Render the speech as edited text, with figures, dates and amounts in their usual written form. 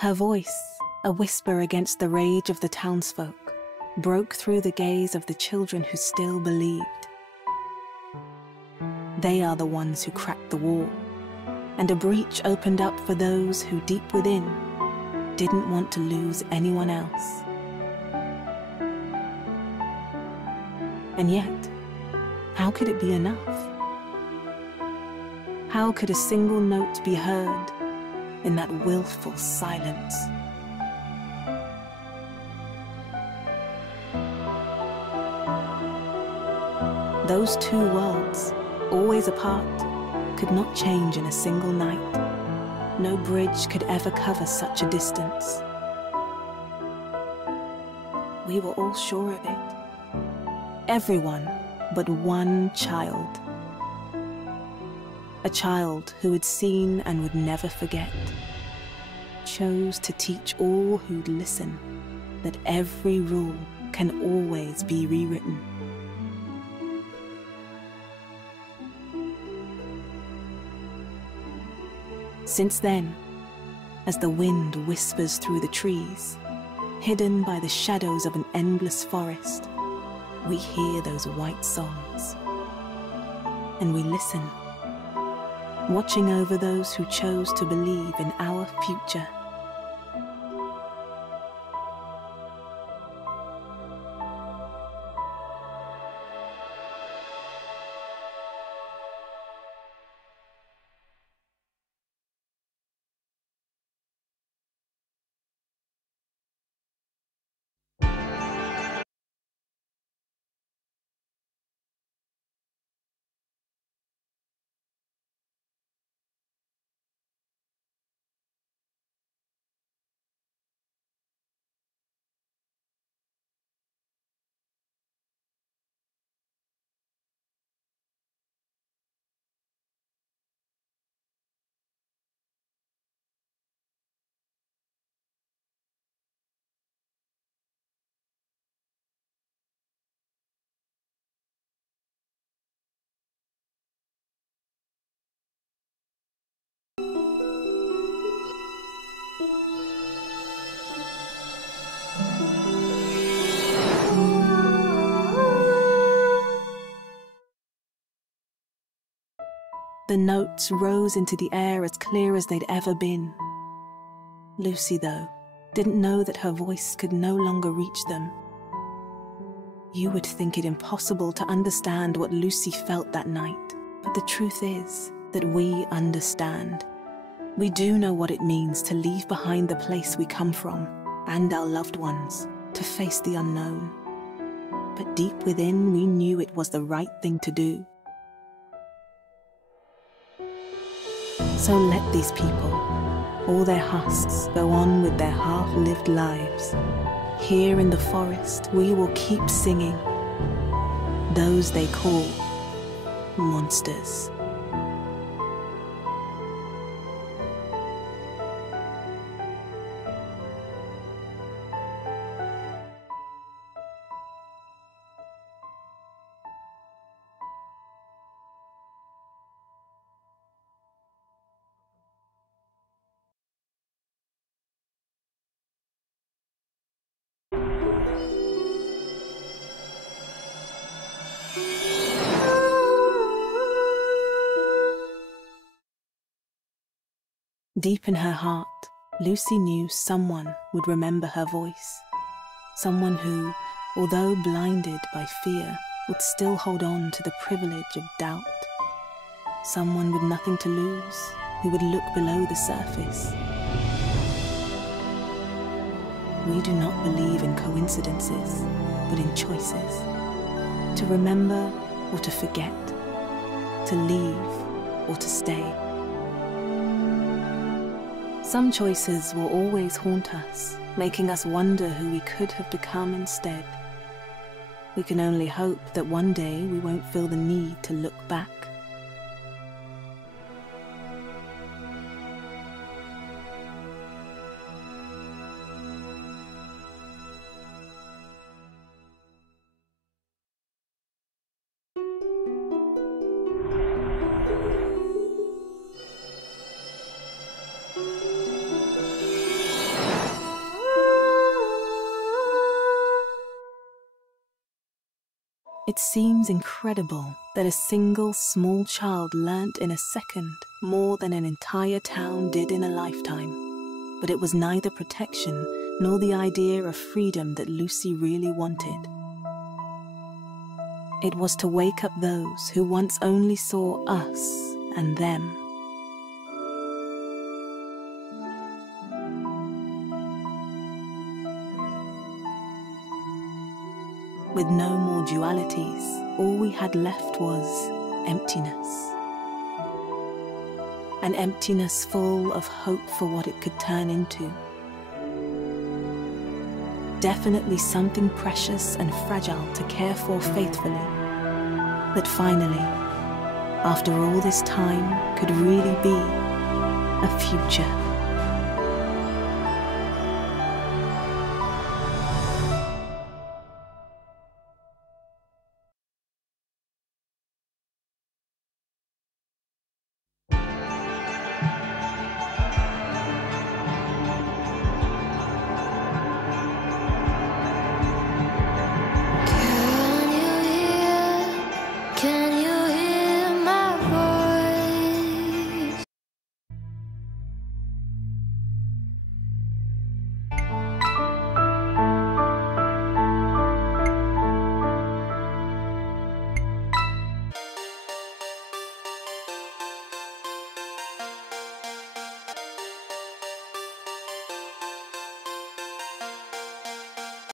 Her voice, a whisper against the rage of the townsfolk, broke through the gaze of the children who still believed. They are the ones who cracked the wall, and a breach opened up for those who deep within didn't want to lose anyone else. And yet, how could it be enough? How could a single note be heard in that willful silence? Those two worlds, always apart, could not change in a single night. No bridge could ever cover such a distance. We were all sure of it. Everyone but one child. A child who had seen and would never forget, chose to teach all who'd listen that every rule can always be rewritten. Since then, as the wind whispers through the trees, hidden by the shadows of an endless forest, we hear those white songs. And we listen, watching over those who chose to believe in our future. The notes rose into the air as clear as they'd ever been. Lucy, though, didn't know that her voice could no longer reach them. You would think it impossible to understand what Lucy felt that night, but the truth is that we understand. We do know what it means to leave behind the place we come from and our loved ones, to face the unknown. But deep within, we knew it was the right thing to do. So let these people, all their husks, go on with their half-lived lives. Here in the forest, we will keep singing those they call monsters. Deep in her heart, Lucy knew someone would remember her voice. Someone who, although blinded by fear, would still hold on to the privilege of doubt. Someone with nothing to lose, who would look below the surface. We do not believe in coincidences, but in choices. To remember or to forget, to leave or to stay. Some choices will always haunt us, making us wonder who we could have become instead. We can only hope that one day we won't feel the need to look back. It seems incredible that a single small child learnt in a second more than an entire town did in a lifetime. But it was neither protection nor the idea of freedom that Lucy really wanted. It was to wake up those who once only saw us and them. With no more dualities, all we had left was emptiness. An emptiness full of hope for what it could turn into. Definitely something precious and fragile to care for faithfully, that finally, after all this time, could really be a future.